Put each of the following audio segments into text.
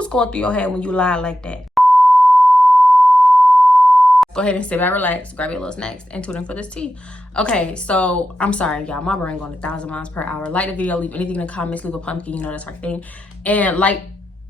was going through your head when you lied like that? Go ahead and sit back, relax, grab your little snacks, and tune in for this tea. Okay, so I'm sorry, y'all. My brain going 1,000 miles per hour. Like the video, leave anything in the comments, leave a pumpkin, you know, that's our thing. And like,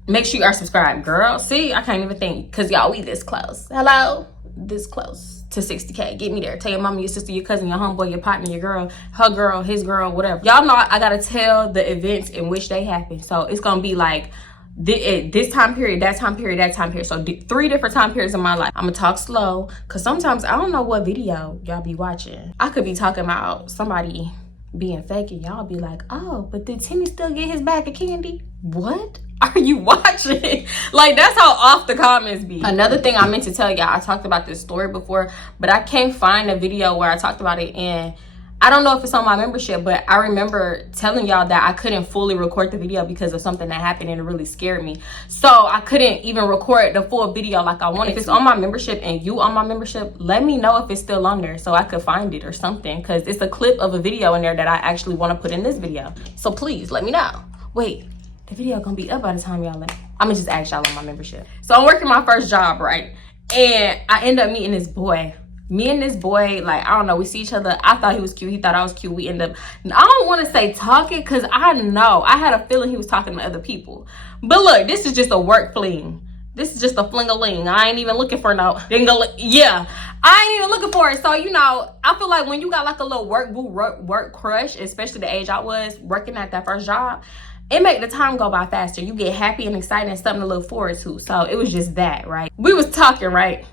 make sure you are subscribed, girl. See, I can't even think, because y'all, we this close. Hello? This close to 60K. Get me there. Tell your mama, your sister, your cousin, your homeboy, your partner, your girl, her girl, his girl, whatever. Y'all know I gotta tell the events in which they happen. So it's gonna be like, this time period, that time period, that time period. So 3 different time periods in my life. I'm gonna talk slow because sometimes I don't know what video y'all be watching. I could be talking about somebody being fake and y'all be like, oh, but did Timmy still get his bag of candy? What are you watching? Like, that's how off the comments be. Another thing I meant to tell y'all, I talked about this story before, but I can't find a video where I talked about it, and I don't know if it's on my membership, but I remember telling y'all that I couldn't fully record the video because of something that happened and it really scared me. So I couldn't even record the full video like I wanted. If it's on my membership and you on my membership, let me know if it's still on there so I could find it or something, because it's a clip of a video in there that I actually want to put in this video. So please let me know. Wait, the video gonna be up by the time y'all let me. I'm gonna just ask y'all on my membership. So I'm working my first job, right? And I end up meeting this boy. Me and this boy, like, I don't know, we see each other. I thought he was cute. He thought I was cute. We end up, I don't want to say talking, because I know. I had a feeling he was talking to other people. But look, this is just a work fling. This is just a fling-a-ling. I ain't even looking for no, yeah. I ain't even looking for it. So, you know, I feel like when you got like a little work crush, especially the age I was working at that first job, it make the time go by faster. You get happy and excited and something to look forward to. So it was just that, right? We was talking, right?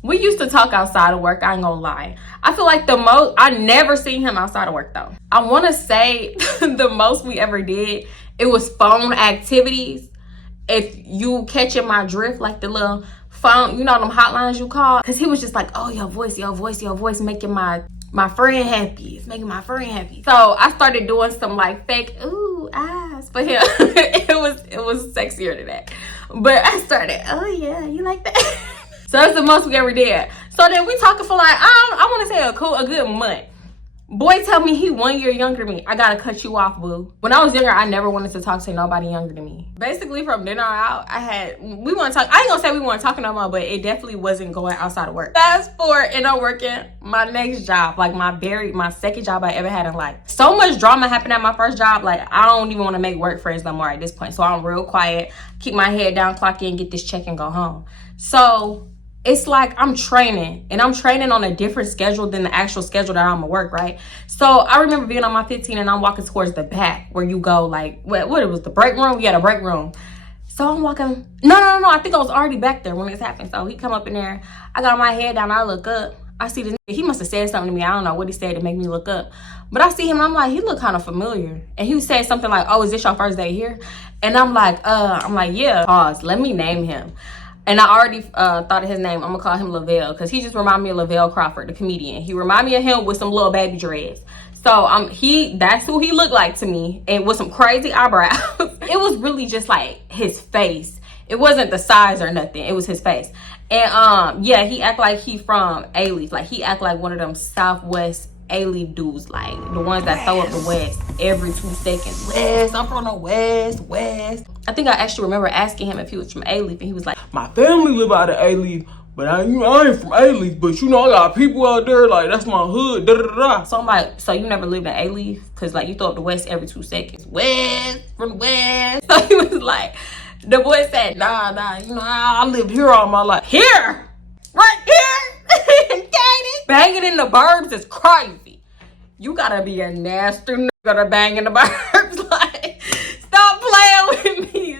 We used to talk outside of work, I ain't gonna lie. I feel like the most, I never seen him outside of work though. I wanna say the most we ever did, it was phone activities. If you catching my drift, like the little phone, you know them hotlines you call? Cause he was just like, oh, your voice making my friend happy. It's making my friend happy. So I started doing some like fake ooh eyes for him. it was sexier than that. But I started, oh yeah, you like that? So that's the most we ever did. So then we talking for like, I want to say a good month. Boy tell me he 1 year younger than me. I gotta cut you off, boo. When I was younger, I never wanted to talk to nobody younger than me. Basically from dinner out, we want to talk. I ain't gonna say we weren't talking no more, but it definitely wasn't going outside of work. Fast forward, and I'm working my next job, like my second job I ever had in life. So much drama happened at my first job, like I don't even want to make work friends no more at this point. So I'm real quiet, keep my head down, clock in, get this check and go home. So it's like I'm training, and I'm training on a different schedule than the actual schedule that I'm gonna work, right? So I remember being on my 15 and I'm walking towards the back where you go like, what it was, the break room? Yeah, the break room. So I'm walking, no, I think I was already back there when this happened. So he come up in there, I got my head down, I look up, I see this nigga. He must have said something to me. I don't know what he said to make me look up. But I see him and I'm like, he look kind of familiar. And he said something like, oh, is this your first day here? And I'm like, yeah. Pause, let me name him. And I already thought of his name. I'm gonna call him Lavelle, because he just reminded me of Lavelle Crawford, the comedian. He reminded me of him with some little baby dreads. So that's who he looked like to me, and with some crazy eyebrows. It was really just like his face. It wasn't the size or nothing. It was his face. And yeah, he act like he from A-Leaf. Like he act like one of them Southwest A-Leaf dudes, like the ones that throw up the West every 2 seconds. West, I'm from the West. I think I actually remember asking him if he was from A-Leaf, and he was like, my family live out of A-Leaf, but I ain't from A-Leaf, but you know, I got people out there, like that's my hood, da da da da. So I'm like, so you never lived in A-Leaf? Because like you throw up the West every 2 seconds. West, from the West. So he was like, the boy said, nah, you know, I lived here all my life. Here? Right here? Banging in the burbs is crazy. You gotta be a nasty nigga to bang in the burbs. Like, stop playing with me.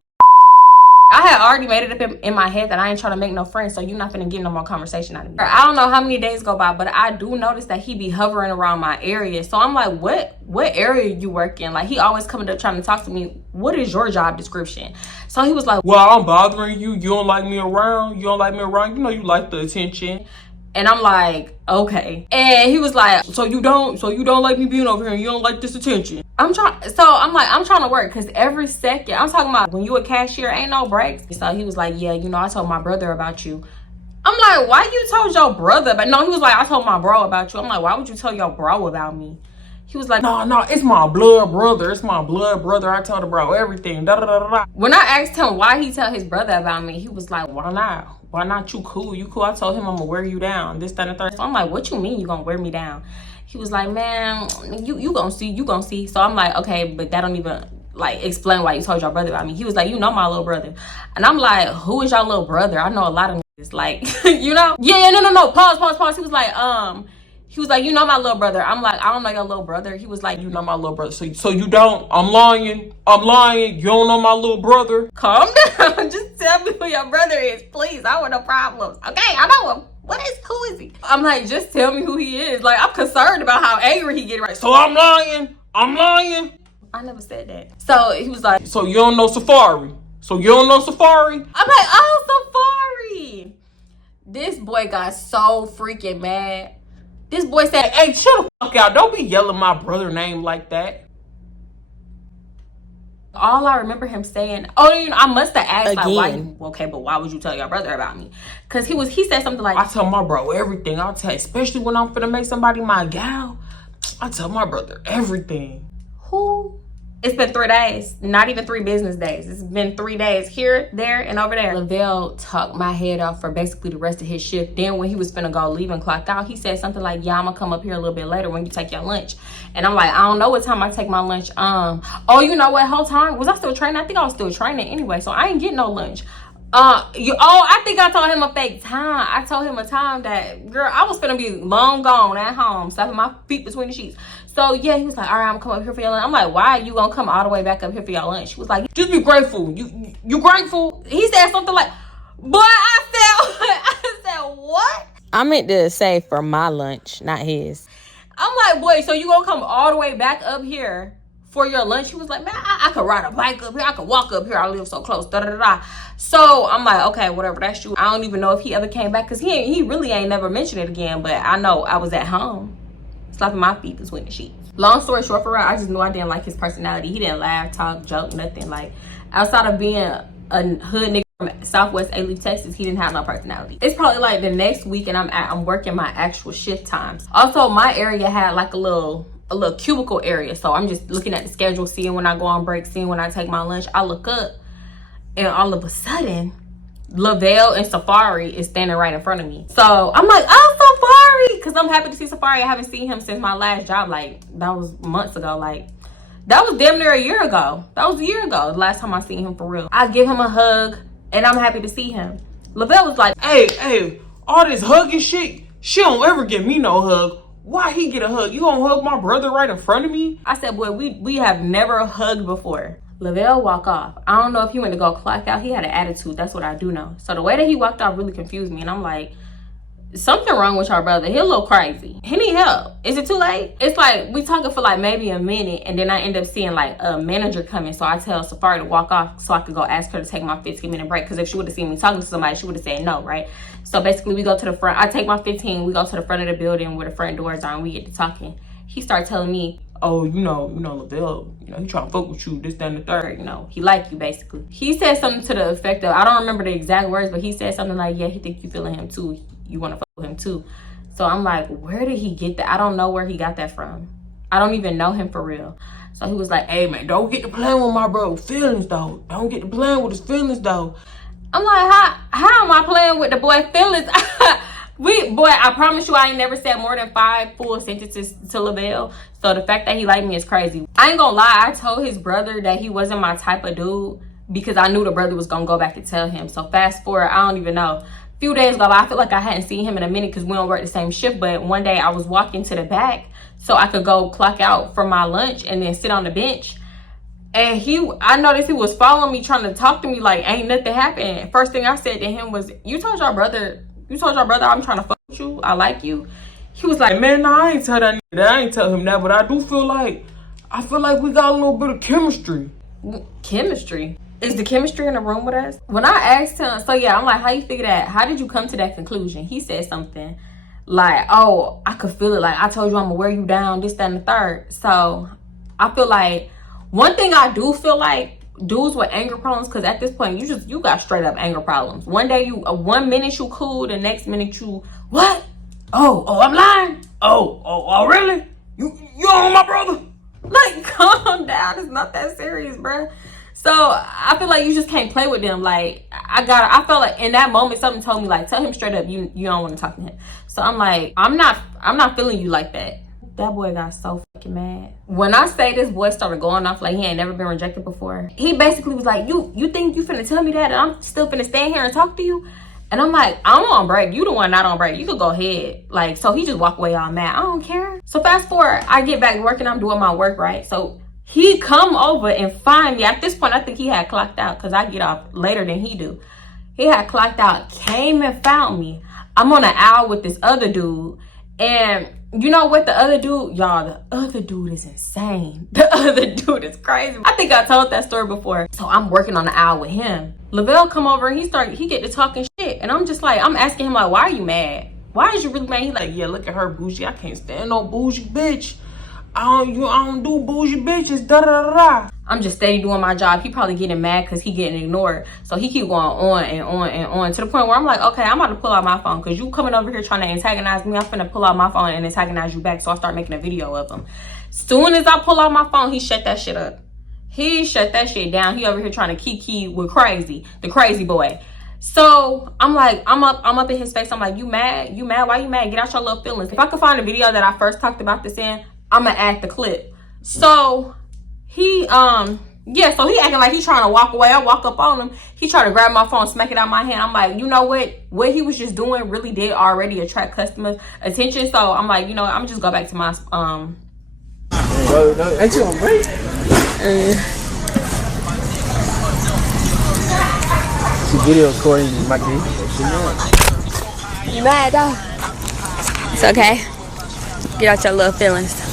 I had already made it up in my head that I ain't trying to make no friends, so you're not finna get no more conversation out of me. I don't know how many days go by, but I do notice that he be hovering around my area. So I'm like, what area you work in? Like, he always coming up trying to talk to me. What is your job description? So he was like, well, I'm bothering you. You don't like me around. You don't like me around. You know you like the attention. And I'm like, okay. And he was like, so you don't like me being over here and you don't like this attention? I'm trying to work, because every second, I'm talking about when you a cashier, ain't no breaks. So he was like, yeah, you know, I told my brother about you. I'm like, why you told your brother? But no, he was like, I told my bro about you. I'm like, why would you tell your bro about me? He was like, no, it's my blood brother. It's my blood brother. I told the bro everything. Da da da da. When I asked him why he tell his brother about me, he was like, why not? Why not? You cool. You cool. I told him I'm gonna wear you down. This, that, and the third. So I'm like, what you mean you gonna wear me down? He was like, man, you gonna see. You gonna see. So I'm like, okay, but that don't even like explain why you told your brother about me. He was like, you know my little brother. And I'm like, who is your little brother? I know a lot of niggas. Like, you know? Yeah, no. Pause. He was like, you know my little brother. I'm like, I don't know your little brother. He was like, You know my little brother. So you don't? I'm lying. You don't know my little brother? calm down. Just tell me who your brother is, please. I want no problems. Okay, I know him. Who is he? I'm like, just tell me who he is. Like, I'm concerned about how angry he get right. So I'm lying. I never said that. So he was like, So you don't know Safari? I'm like, oh, Safari. This boy got so freaking mad. This boy said, Hey, chill the fuck out. Don't be yelling my brother name like that. all I remember him saying, oh, you know, I must have asked Again. like, why, okay, but why would you tell your brother about me? Because he said something like, I tell my bro everything. I'll tell, especially when I'm finna make somebody my gal. I tell my brother everything. who? It's been 3 days, not even 3 business days. It's been 3 days here, there, and over there. Lavelle talked my head off for basically the rest of his shift. Then when he was finna go leave and clock out, he said something like, yeah, I'm gonna come up here a little bit later when you take your lunch. And I'm like, I don't know what time I take my lunch. Oh, you know what, whole time? Was I still training? I think I was still training anyway, so I ain't getting no lunch. I think I told him a fake time. I told him a time that, girl, I was finna be long gone at home, slapping my feet between the sheets. So yeah, he was like, all right, I'm gonna come up here for your lunch. I'm like, why are you gonna come all the way back up here for your lunch? He was like, Just be grateful. You grateful? he said something like, boy, I said, what? I meant to say for my lunch, not his. I'm like, boy, so you gonna come all the way back up here for your lunch? He was like, man, I could ride a bike up here. I could walk up here. I live so close. Da da da da. So I'm like, okay, whatever. That's you. I don't even know if he ever came back because he really ain't never mentioned it again. But I know I was at home, slapping my feet between the sheets. Long story short, for real, I just knew I didn't like his personality. He didn't laugh, talk, joke, nothing. Like, outside of being a hood nigga from Southwest A-Leaf, Texas, he didn't have no personality. It's probably like the next week and I'm working my actual shift times. Also, my area had like a little cubicle area. So I'm just looking at the schedule, seeing when I go on break, seeing when I take my lunch. I look up and all of a sudden, Lavelle and Safari is standing right in front of me. So I'm like, oh, Safari, because I'm happy to see Safari. I haven't seen him since my last job. Like, that was months ago. Like, that was damn near a year ago. That was a year ago, the last time I seen him for real. I give him a hug and I'm happy to see him. Lavelle was like, Hey, all this hugging shit, she don't ever give me no hug. Why he get a hug? You gonna hug my brother right in front of me? I said, boy, we have never hugged before. Lavelle walk off. I don't know if he went to go clock out. He had an attitude. That's what I do know. So the way that he walked off really confused me. And I'm like, something wrong with our brother. He a little crazy. He need help. Is it too late? It's like we talking for like maybe a minute. And then I end up seeing like a manager coming. So I tell Safari to walk off so I could go ask her to take my 15-minute break. Because if she would have seen me talking to somebody, she would have said no, right? So basically we go to the front. I take my 15. We go to the front of the building where the front doors are and we get to talking. He started telling me, oh, you know, Lavelle, he trying to fuck with you, this, that, and the third. you know, he like you basically. He said something to the effect of, I don't remember the exact words, but he said something like, yeah, he think you feeling him too. You want to fuck with him too. So I'm like, where did he get that? I don't know where he got that from. I don't even know him for real. So he was like, Hey, man, don't get to playing with my bro's feelings, though. Don't get to playing with his feelings, though. I'm like, how am I playing with the boy feelings? Boy, I promise you I ain't never said more than 5 full sentences to Lavelle. So the fact that he liked me is crazy. I ain't gonna lie, I told his brother that he wasn't my type of dude because I knew the brother was gonna go back and tell him. So fast forward, I don't even know. A few days ago, I feel like I hadn't seen him in a minute because we don't work the same shift. But one day I was walking to the back so I could go clock out for my lunch and then sit on the bench. And I noticed he was following me, trying to talk to me like ain't nothing happened. First thing I said to him was, you told your brother I'm trying to fuck with you, I like you. He was like, man, nah, I ain't tell that nigga that. I ain't tell him that, but I do feel like we got a little bit of chemistry. Chemistry? Is the chemistry in the room with us? When I asked him, so yeah, I'm like, how you figure that? How did you come to that conclusion? He said something like, oh, I could feel it. Like, I told you I'm gonna wear you down, this, that, and the third. So I feel like one thing I do feel like dudes with anger problems, because at this point you got straight up anger problems. One minute you cool, the next minute you what? Oh, I'm lying. Oh, really? You don't know my brother? Like, calm down. It's not that serious, bruh. So I feel like you just can't play with them. Like, I felt like in that moment something told me, like, tell him straight up you don't want to talk to him. So I'm like, I'm not feeling you like that. That boy got so fucking mad. When I say this boy started going off like he ain't never been rejected before, he basically was like, you think you finna tell me that and I'm still finna stand here and talk to you? And I'm like, I'm on break. You the one not on break. You could go ahead. Like, so he just walked away all mad. I don't care. So fast forward, I get back to work and I'm doing my work, right? So he come over and find me. At this point, I think he had clocked out because I get off later than he do. He had clocked out, came and found me. I'm on an hour with this other dude. And you know what? The other dude, y'all, the other dude is insane. The other dude is crazy. I think I told that story before. So I'm working on the hour with him. Lavelle come over and he get to talking shit. And I'm just like, I'm asking him like, why are you mad? Why is you really mad? He like, Yeah, look at her bougie. I can't stand no bougie bitch. I don't do bougie bitches. Da da da da. I'm just steady doing my job. He probably getting mad because he getting ignored. So he keep going on and on and on to the point where I'm like, okay, I'm about to pull out my phone because you coming over here trying to antagonize me. I'm finna pull out my phone and antagonize you back. So I start making a video of him. Soon as I pull out my phone, he shut that shit up. He shut that shit down. He over here trying to kiki with crazy, the crazy boy. So I'm like, I'm up in his face. I'm like, you mad? You mad? Why you mad? Get out your little feelings. If I could find a video that I first talked about this in, I'm gonna add the clip. So he so he acting like he trying to walk away. I walk up on him. He tried to grab my phone, smack it out my hand. I'm like, you know what he was just doing really did already attract customers' attention. So I'm like, you know, I'm just go back to my Ain't you on break? She video recording my game. You mad, dog? It's okay. Get out your little feelings.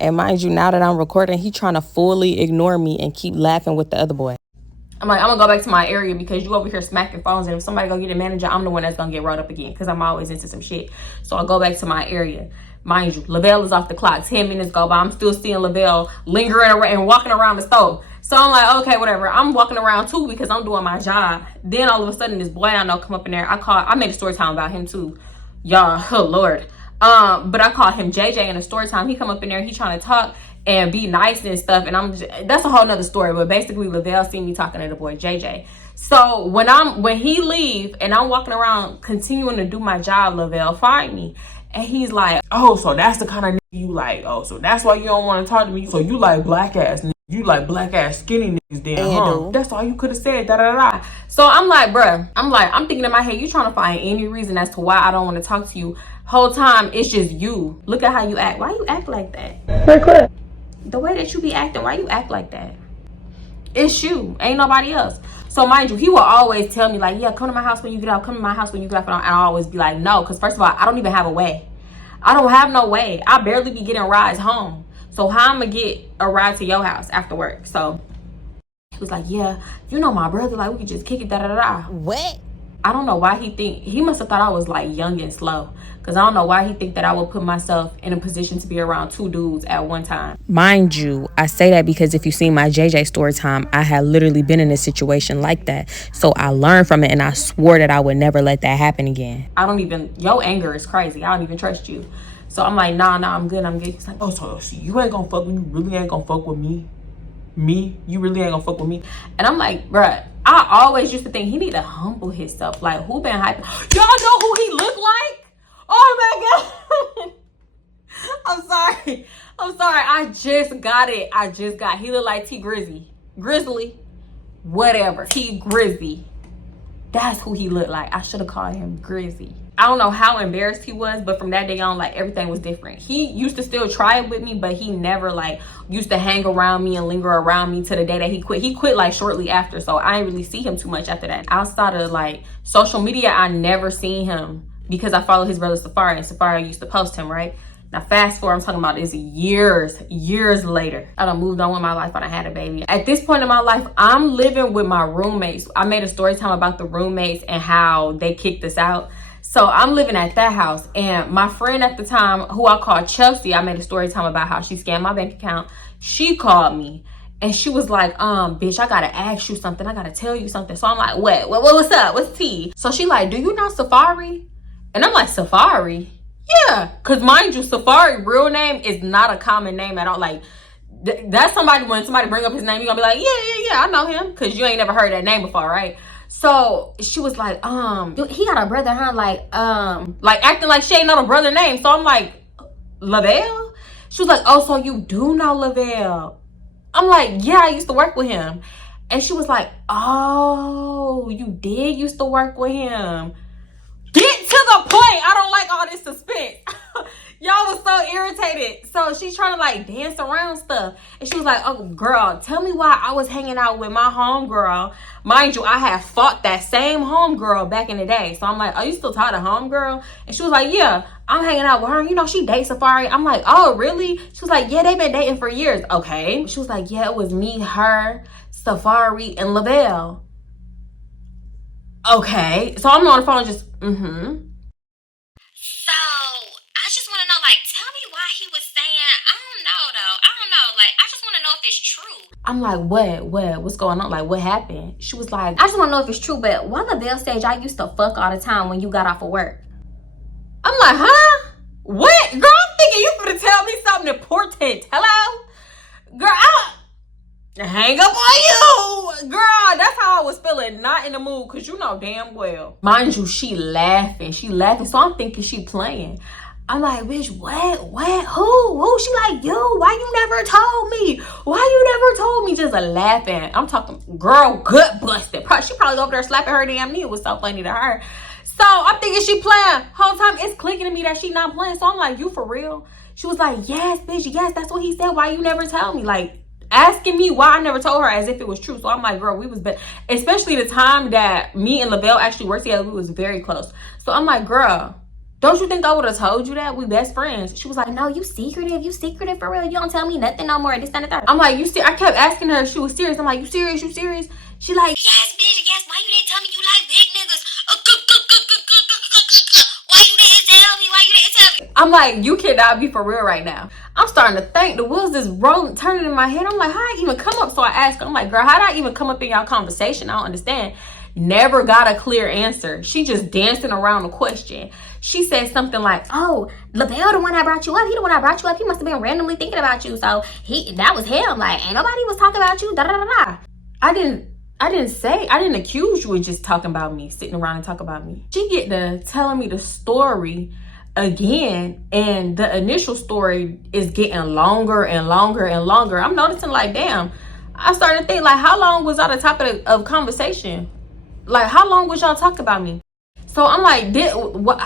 And mind you, now that I'm recording, he trying to fully ignore me and keep laughing with the other boy. I'm like, I'm gonna go back to my area because you over here smacking phones, and if somebody go get a manager, I'm the one that's gonna get brought up again because I'm always into some shit. So I go back to my area. Mind you, Lavelle is off the clock. 10 minutes go by. I'm still seeing Lavelle lingering around and walking around the stove. So I'm like, okay, whatever. I'm walking around too because I'm doing my job. Then all of a sudden, this boy I know come up in there. I made a story time about him too. Y'all, oh Lord. But I called him JJ in a story time. He come up in there, he trying to talk and be nice and stuff. And that's a whole nother story. But basically, Lavelle seen me talking to the boy JJ. So when he leave and I'm walking around continuing to do my job, Lavelle find me. And he's like, Oh, so that's the kind of nigga you like. Oh, so that's why you don't want to talk to me. So you like black ass niggas. You like black ass skinny niggas then, huh? That's all you could have said, da da da. So I'm like, bruh, I'm thinking in my head, you trying to find any reason as to why I don't want to talk to you. Whole time, it's just you. Look at how you act. Why you act like that? The way that you be acting, why you act like that? It's you, ain't nobody else. So mind you, he will always tell me like, yeah, come to my house when you get out, come to my house when you get out. And I always be like, no, because first of all, I don't even have a way. I don't have no way. I barely be getting rides home. So how I'm gonna get a ride to your house after work? So he was like, yeah, you know my brother, like we could just kick it, da da da. What? I don't know why he must have thought I was like young and slow. Because I don't know why he think that I would put myself in a position to be around two dudes at one time. Mind you, I say that because if you see my JJ story time, I had literally been in a situation like that. So I learned from it and I swore that I would never let that happen again. Your anger is crazy. I don't even trust you. So I'm like, nah, I'm good. He's like, Oh, so you ain't gonna fuck with me? You really ain't gonna fuck with me? Me? You really ain't gonna fuck with me? and I'm like, bruh, I always used to think he need to humble himself. Like, who been hyping? Y'all know who he look like? Oh my God. I'm sorry. I just got it. He look like T Grizzly. Whatever. T Grizzly. That's who he looked like. I should have called him Grizzly. I don't know how embarrassed he was, but from that day on, like, everything was different. He used to still try it with me, but he never, like, used to hang around me and linger around me to the day that he quit. He quit, like, shortly after, so I didn't really see him too much after that. Outside of, like, social media, I never seen him because I follow his brother Safari, and Safari used to post him, right? Now, fast forward, I'm talking about this years later. I done moved on with my life. I done had a baby. At this point in my life, I'm living with my roommates. I made a story time about the roommates and how they kicked us out. So I'm living at that house, and my friend at the time, who I called Chelsea, I made a story time about how she scammed my bank account. She called me and she was like, bitch, I gotta ask you something. I gotta tell you something. So I'm like, what's up? What's tea? So she like, do you know Safari? And I'm like, Safari? Yeah, because mind you, Safari real name is not a common name at all. Like, that's somebody, when somebody bring up his name, you're gonna be like, yeah, I know him, because you ain't never heard that name before, right? So she was like, he got a brother, huh? Like acting like she ain't know the brother name. So I'm like, Lavelle? She was like, oh, so you do know Lavelle? I'm like, yeah, I used to work with him. And she was like, oh, you did used to work with him. Get to the point. I don't like all this suspense. Y'all was so irritated. So she's trying to like dance around stuff. And she was like, oh, girl, tell me why I was hanging out with my homegirl. Mind you, I had fought that same homegirl back in the day. So I'm like, are you still tired of homegirl? And she was like, yeah, I'm hanging out with her. You know, she dates Safari. I'm like, oh, really? She was like, yeah, they've been dating for years. Okay. She was like, yeah, it was me, her, Safari, and Lavelle. Okay. So I'm on the phone just, So I just want to know, like, tell me why he was saying, I don't know though. I don't know. Like, I just want to know if it's true. I'm like, what's going on? Like, what happened? She was like, I just want to know if it's true, but why Lavelle said y'all used to fuck all the time when you got off of work? I'm like, huh? What? Girl, I'm thinking you finna tell me something important. Hello? Girl, hang up on you. Girl, that's how I was feeling. Not in the mood, because you know damn well. Mind you, she laughing. So I'm thinking she playing. I'm like, bitch, what? Who? She like, yo, why you never told me? Just laughing. I'm talking, girl, gut busted. She probably over there slapping her damn knee. It was so funny to her. So I'm thinking she playing. Whole time it's clicking to me that she not playing. So I'm like, you for real? She was like, yes, bitch, yes, that's what he said. Why you never tell me? Like, asking me why I never told her as if it was true. So I'm like, girl, we was especially the time that me and Lavelle actually worked together, we was very close. So I'm like, girl, don't you think I would have told you that? We best friends. She was like, no, you secretive for real. You don't tell me nothing no more. This, that, and that. I'm like, I kept asking her if she was serious. I'm like, you serious? She like, Yes, bitch, yes. Why you didn't tell me you like big niggas? Why you didn't tell me? I'm like, you cannot be for real right now. I'm starting to think the wheels is turning in my head. I'm like, how I even come up? So I asked her, I'm like, girl, how did I even come up in y'all conversation? I don't understand. Never got a clear answer. She just dancing around the question. She said something like, oh, Lavelle the one that brought you up. He the one that brought you up. He must have been randomly thinking about you. So that was him. Like, ain't nobody was talking about you. Da da da da. I didn't accuse you of just talking about me, sitting around and talking about me. She get to telling me the story again, and the initial story is getting longer and longer and longer. I'm noticing, like, damn, I started to think, like, how long was I the topic of conversation? Like, how long was y'all talking about me? So I'm like, why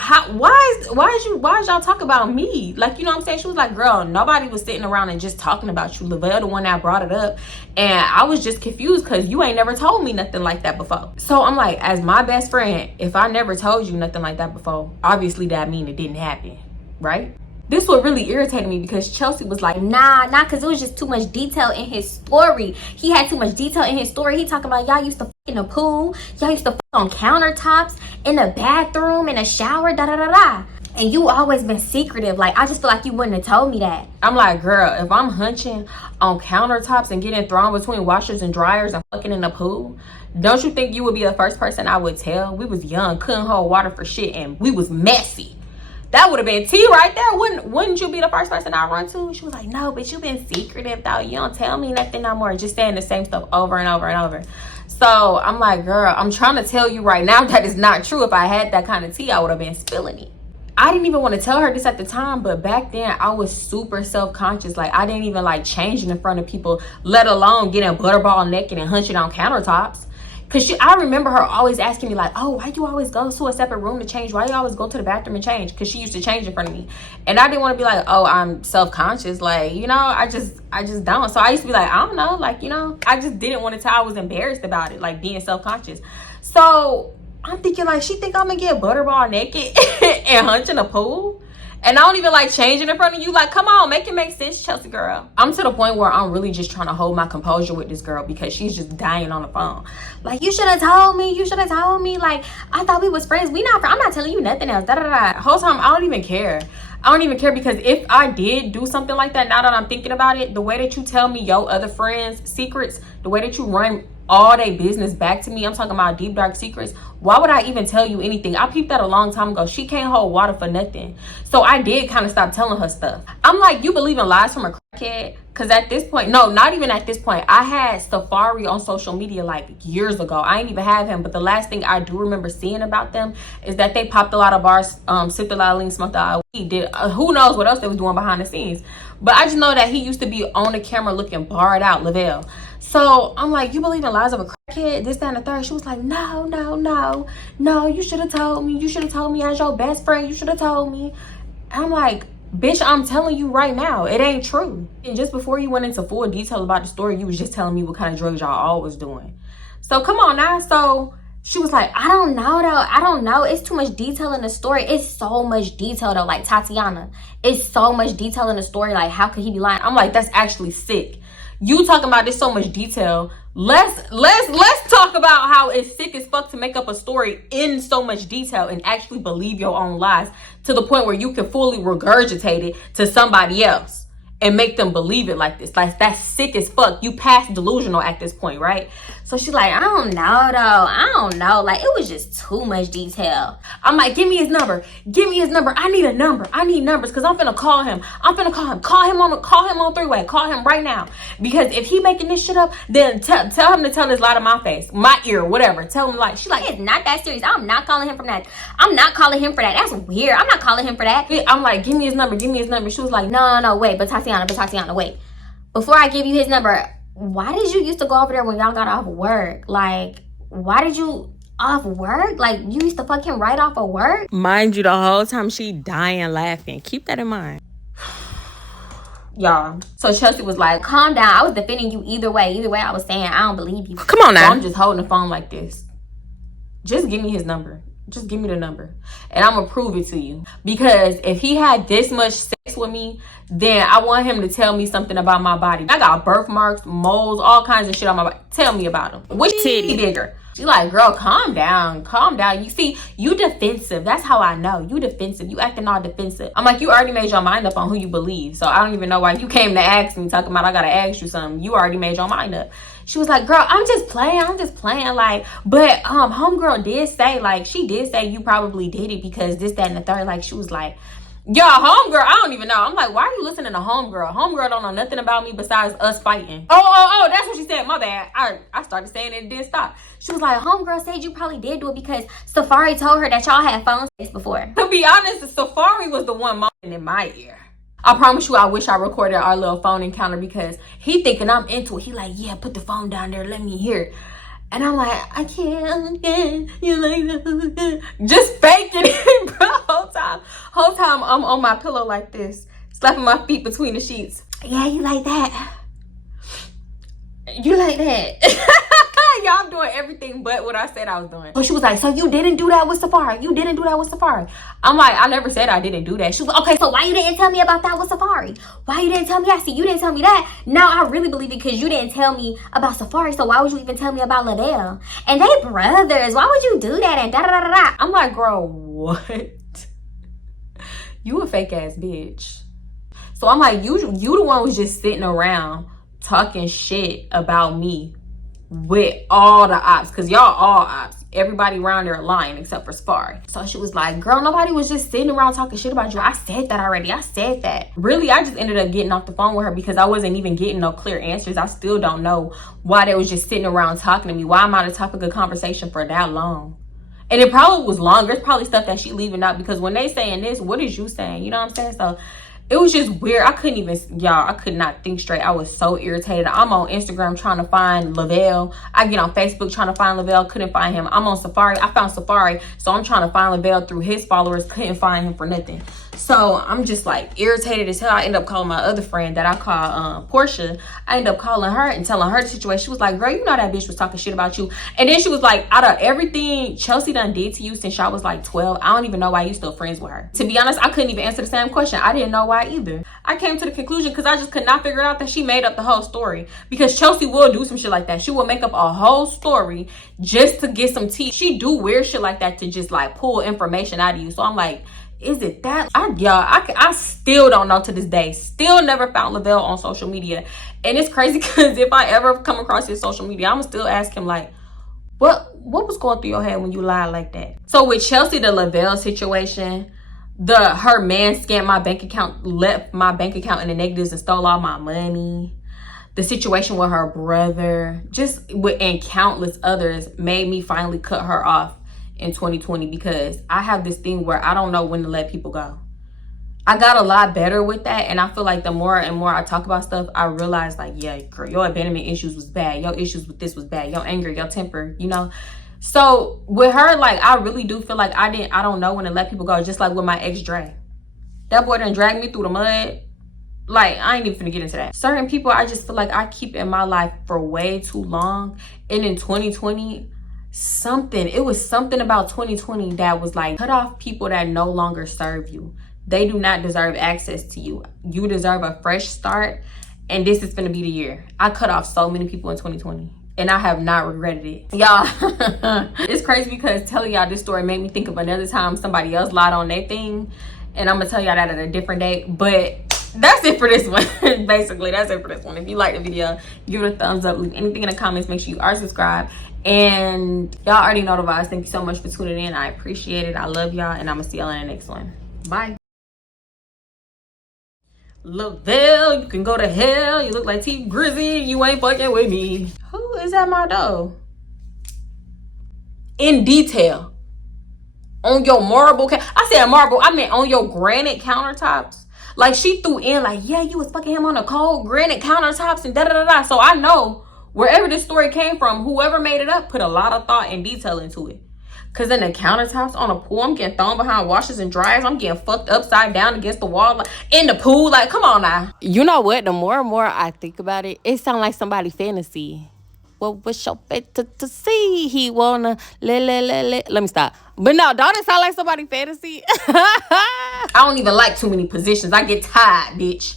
is y'all talking about me? Like, you know what I'm saying? She was like, girl, nobody was sitting around and just talking about you. Lavelle the one that brought it up. And I was just confused because you ain't never told me nothing like that before. So I'm like, as my best friend, if I never told you nothing like that before, obviously that mean it didn't happen, right? This what really irritated me, because Chelsea was like, nah, because it was just too much detail in his story. He had too much detail in his story. He talking about y'all used to fuck in the pool. Y'all used to fuck on countertops, in the bathroom, in the shower, da da da da. And you always been secretive. Like, I just feel like you wouldn't have told me that. I'm like, girl, if I'm hunching on countertops and getting thrown between washers and dryers and fucking in the pool, don't you think you would be the first person I would tell? We was young, couldn't hold water for shit, and we was messy. That would have been tea right there. Wouldn't you be the first person I run to? She was like, no, but you been secretive though. You don't tell me nothing no more. Just saying the same stuff over and over and over. So I'm like, girl, I'm trying to tell you right now that is not true. If I had that kind of tea, I would have been spilling it. I didn't even want to tell her this at the time, but back then I was super self-conscious. Like, I didn't even like changing in front of people, let alone getting butterball naked and hunching on countertops. Cause I remember her always asking me like, oh, why you always go to a separate room to change? Why you always go to the bathroom and change? Cause she used to change in front of me. And I didn't want to be like, oh, I'm self-conscious. Like, you know, I just don't. So I used to be like, I don't know. Like, you know, I just didn't want to tell. I was embarrassed about it, like being self-conscious. So I'm thinking like, she think I'm gonna get butterball naked and hunch in a pool? And I don't even like changing in front of you. Like, come on, make it make sense, Chelsea girl. I'm to the point where I'm really just trying to hold my composure with this girl, because she's just dying on the phone. Like, you should have told me. Like, I thought we was friends. I'm not telling you nothing else. Da da da. Whole time, I don't even care. Because if I did do something like that, now that I'm thinking about it, the way that you tell me your other friends' secrets, the way that you run all their business back to me, I'm talking about deep dark secrets, why would I even tell you anything? I peeped that a long time ago. She can't hold water for nothing. So I did kind of stop telling her stuff. I'm like, you believe in lies from a crackhead? Because at this point, no, not even at this point. I had Safari on social media like years ago. I ain't even have him. But the last thing I do remember seeing about them is that they popped a lot of bars, sipped a lot of lean, smoked a lot of weed. Did who knows what else they was doing behind the scenes. But I just know that he used to be on the camera looking barred out, Lavelle. So I'm like, you believe in lies of a crackhead? This, that, and the third. She was like, no, you should have told me. You should have told me as your best friend. You should have told me. And I'm like, bitch, I'm telling you right now, it ain't true. And just before you went into full detail about the story, you was just telling me what kind of drugs y'all all was doing. So come on now. So she was like, I don't know though. I don't know. It's too much detail in the story. It's so much detail though. Like Tatiana, it's so much detail in the story. Like, how could he be lying? I'm like, that's actually sick. You talking about this so much detail. Let's talk about how it's sick as fuck to make up a story in so much detail and actually believe your own lies to the point where you can fully regurgitate it to somebody else and make them believe it like this. Like, that's sick as fuck. You past delusional at this point, right? So she's like, I don't know though. I don't know. Like, it was just too much detail. I'm like, give me his number. Give me his number. I need a number. I need numbers because I'm finna call him. Call him on three-way. Call him right now. Because if he making this shit up, then tell him to tell this lie to my face, my ear, whatever. Tell him like, she's like, it's not that serious. I'm not calling him for that. I'm not calling him for that. That's weird. I'm not calling him for that. I'm like, give me his number. Give me his number. She was like, no, wait. But Tatiana, wait. Before I give you his number, why did you used to go over there when y'all got off work? Like, why did you off work? Like, you used to fuck him right off of work? Mind you, the whole time she dying laughing. Keep that in mind. Y'all. So Chelsea was like, calm down. I was defending you either way. Either way, I was saying, I don't believe you. Come on now. So I'm just holding the phone like this. Just give me his number. Just give me the number. And I'm going to prove it to you. Because if he had this much sex with me, then I want him to tell me something about my body. I got birthmarks, moles, all kinds of shit on my body. Tell me about them. Which titty bigger? She like, girl, calm down. Calm down. You see, you defensive. That's how I know. You defensive. You acting all defensive. I'm like, you already made your mind up on who you believe. So I don't even know why you came to ask me, talking about I got to ask you something. You already made your mind up. She was like, girl, I'm just playing. Like, but homegirl did say, like, she did say you probably did it because this, that, and the third. Like, she was like, yo, homegirl, I don't even know. I'm like, why are you listening to homegirl? Homegirl don't know nothing about me besides us fighting. Oh, that's what she said. My bad. I started saying it and didn't stop. She was like, homegirl said you probably did do it because Safari told her that y'all had phone sex before. To be honest, Safari was the one moaning in my ear. I promise you, I wish I recorded our little phone encounter because he thinking I'm into it. He like, yeah, put the phone down there. Let me hear it. And I'm like, I can't. You like that? Just faking it, bro. Whole time I'm on my pillow like this, slapping my feet between the sheets. Yeah, you like that? You like that? Y'all, I'm doing everything but what I said I was doing. So she was like, so you didn't do that with Safari? You didn't do that with Safari? I'm like, I never said I didn't do that. She was like, okay, so why you didn't tell me about that with Safari? Why you didn't tell me that? See, you didn't tell me that. Now I really believe it because you didn't tell me about Safari. So why would you even tell me about Lavelle? And they brothers. Why would you do that? And da-da-da-da-da. I'm like, girl, what? You a fake ass bitch. So I'm like, you the one was just sitting around talking shit about me with all the ops, because y'all all ops. Everybody around there lying except for Safari. So she was like, girl, nobody was just sitting around talking shit about you. I said that already. I said that. Really, I just ended up getting off the phone with her because I wasn't even getting no clear answers. I still don't know why they was just sitting around talking to me. Why am I the topic of conversation for that long? And it probably was long. There's probably stuff that she leaving out because when they saying this, what is you saying? You know what I'm saying? So it was just weird. I couldn't even, y'all, I could not think straight. I was so irritated. I'm on Instagram trying to find Lavelle. I get on Facebook trying to find Lavelle. Couldn't find him. I'm on Safari. I found Safari. So I'm trying to find Lavelle through his followers. Couldn't find him for nothing. So I'm just like irritated as hell. I end up calling my other friend that I call Portia. I end up calling her and telling her the situation. She was like, girl, you know that bitch was talking shit about you. And then she was like, out of everything Chelsea done did to you since y'all was like 12, I don't even know why you still friends with her. To be honest, I couldn't even answer the same question. I didn't know why either. I came to the conclusion because I just could not figure out that she made up the whole story. Because Chelsea will do some shit like that. She will make up a whole story just to get some tea. She do weird shit like that to just like pull information out of you. So I'm like, Is it that? I still don't know to this day. Still never found Lavelle on social media. And it's crazy because if I ever come across his social media, I'm going to still ask him, like, what was going through your head when you lied like that? So with Chelsea, the Lavelle situation, her man scammed my bank account, left my bank account in the negatives and stole all my money. The situation with her brother, and countless others made me finally cut her off in 2020, because I have this thing where I don't know when to let people go. I got a lot better with that, and I feel like the more and more I talk about stuff, I realize, like, yeah, girl, your abandonment issues was bad. Your issues with this was bad. Your anger, your temper, you know? So with her, like, I really do feel like I don't know when to let people go, just like with my ex Dre. That boy done dragged me through the mud. Like, I ain't even finna get into that. Certain people, I just feel like I keep in my life for way too long. And in 2020, it was something about 2020 that was like, cut off people that no longer serve you. They do not deserve access to you. You deserve a fresh start, and this is gonna be the year. I cut off so many people in 2020, and I have not regretted it. Y'all, it's crazy because telling y'all this story made me think of another time somebody else lied on their thing, and I'm gonna tell y'all that at a different date. But that's it for this one. Basically, that's it for this one. If you like the video, give it a thumbs up. Leave anything in the comments. Make sure you are subscribed. And y'all already know the vibes. Thank you so much for tuning in. I appreciate it. I love y'all, and I'm gonna see y'all in the next one. Bye. Lavelle, you can go to hell. You look like T Grizzy. You ain't fucking with me. Who is at my door? In detail. On your marble. I said marble. I meant on your granite countertops. Like, she threw in, like, yeah, you was fucking him on the cold granite countertops and da-da-da-da. So I know wherever this story came from, whoever made it up put a lot of thought and detail into it. Because in the countertops on a pool, I'm getting thrown behind washers and dryers. I'm getting fucked upside down against the wall, like, in the pool. Like, come on now. You know what? The more and more I think about it, it sounds like somebody's fantasy. What was your fit to see? He wanna let me stop. But no, don't it sound like somebody's fantasy? I don't even like too many positions. I get tired, bitch.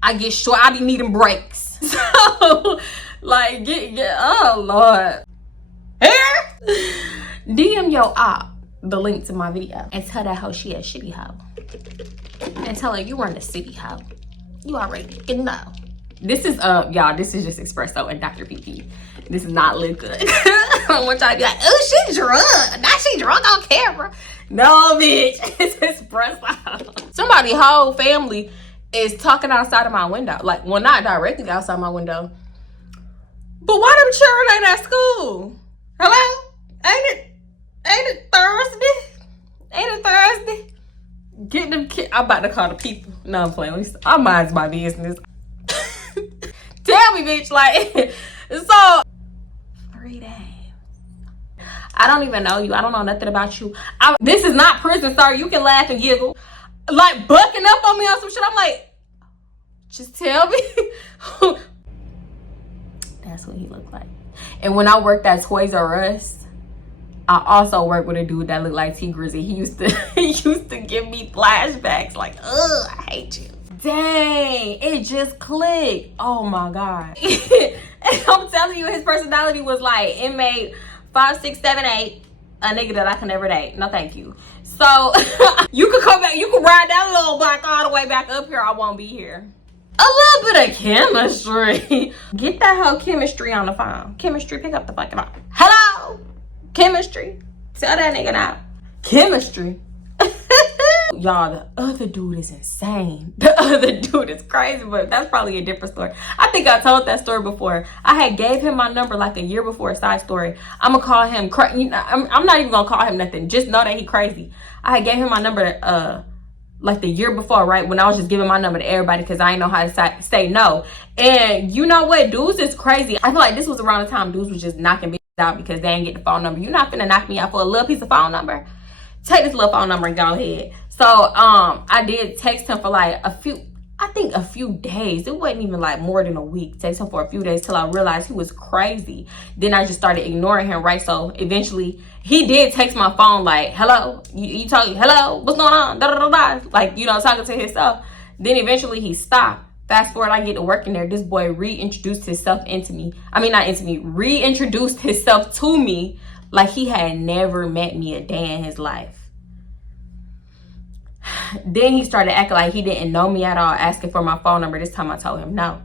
I get short. I be needing breaks. So, like, oh, Lord. Here? DM your op the link to my video and tell that hoe she a shitty hoe. And tell her you run the city hoe. You already fucking know. This is y'all, this is just espresso and Dr. PP. This is not look good. I don't want y'all to be like, oh, she drunk. Now she drunk on camera. No, bitch. It's espresso. Somebody whole family is talking outside of my window. Like, well, not directly outside my window. But why them children ain't at school? Hello? Ain't it Thursday? Ain't it Thursday? Get them kids. I'm about to call the people. No, I'm playing. I mind my business. Tell me, bitch. Like, so 3 days. I don't even know you. I don't know nothing about you. This is not prison, sir. You can laugh and giggle. Like, bucking up on me on some shit. I'm like, just tell me. That's what he looked like. And when I worked at Toys R Us, I also worked with a dude that looked like T Grizzy. He used to give me flashbacks. Like, ugh, I hate you. Dang, it just clicked. Oh my God. And I'm telling you, his personality was like inmate 5, 6, 7, 8. A nigga that I can never date. No, thank you. So you could come back, you could ride that little block all the way back up here. I won't be here. A little bit of chemistry. Get that whole chemistry on the phone. Chemistry, pick up the fucking phone. Hello? Chemistry. Tell that nigga now. Chemistry. Y'all, the other dude is insane. The other dude is crazy, but that's probably a different story. I think I told that story before. I had gave him my number like a year before, a side story. I'm gonna call him I'm not even gonna call him nothing. Just know that he crazy. I had gave him my number like the year before, right? When I was just giving my number to everybody because I didn't know how to say no. And you know what? Dudes is crazy. I feel like this was around the time dudes was just knocking bitches out because they ain't get the phone number. You're not finna knock me out for a little piece of phone number. Take this little phone number and go ahead. So I did text him for like a few days. It wasn't even like more than a week. Text him for a few days till I realized he was crazy. Then I just started ignoring him, right? So eventually he did text my phone like, hello, you talking, hello, what's going on? Da, da, da, da. Like, you know, talking to himself. Then eventually he stopped. Fast forward, I get to work in there. This boy reintroduced himself into me. I mean, not into me, reintroduced himself to me like he had never met me a day in his life. Then he started acting like he didn't know me at all, asking for my phone number. This time I told him no.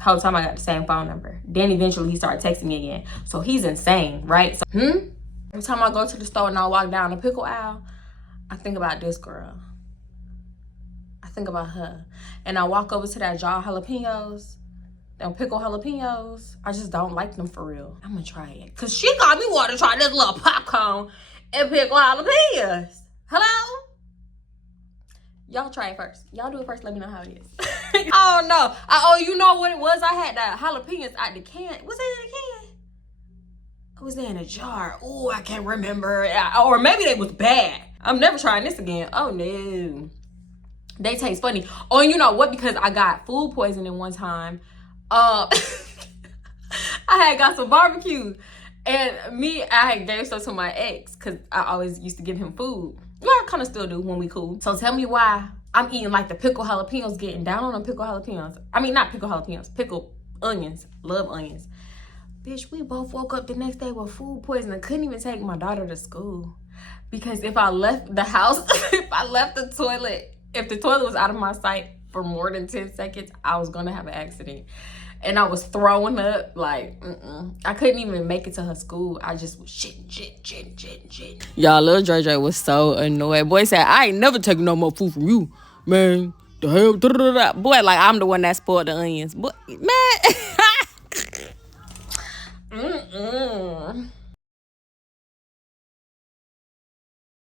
Whole time I got the same phone number. Then eventually he started texting me again. So he's insane, right? So, every time I go to the store and I walk down the pickle aisle, I think about this girl. I think about her. And I walk over to that jar of jalapenos, them pickle jalapenos. I just don't like them for real. I'm gonna try it. Cause she got me wanting to try this little popcorn and pickle jalapenos. Hello? Y'all try it first. Y'all do it first. Let me know how it is. Oh no. You know what it was? I had the jalapenos out the can. Was it in a can? Or was it in a jar? Oh, I can't remember. Or maybe they was bad. I'm never trying this again. Oh no. They taste funny. Oh, you know what? Because I got food poisoning one time. I had got some barbecue. And I had gave some to my ex. Because I always used to give him food. Well, I kind of still do when we cool. So tell me why I'm eating like the pickle jalapenos, getting down on them pickle jalapenos. I mean, not pickle jalapenos, pickle onions. Love onions. Bitch, we both woke up the next day with food poisoning. Couldn't even take my daughter to school. Because if I left the house, if the toilet was out of my sight for more than 10 seconds, I was going to have an accident. And I was throwing up, like, I couldn't even make it to her school. I just was shitting. Y'all, little Dre was so annoyed. Boy said, I ain't never taking no more food from you, man. The hell, boy, like I'm the one that spoiled the onions. Boy, man.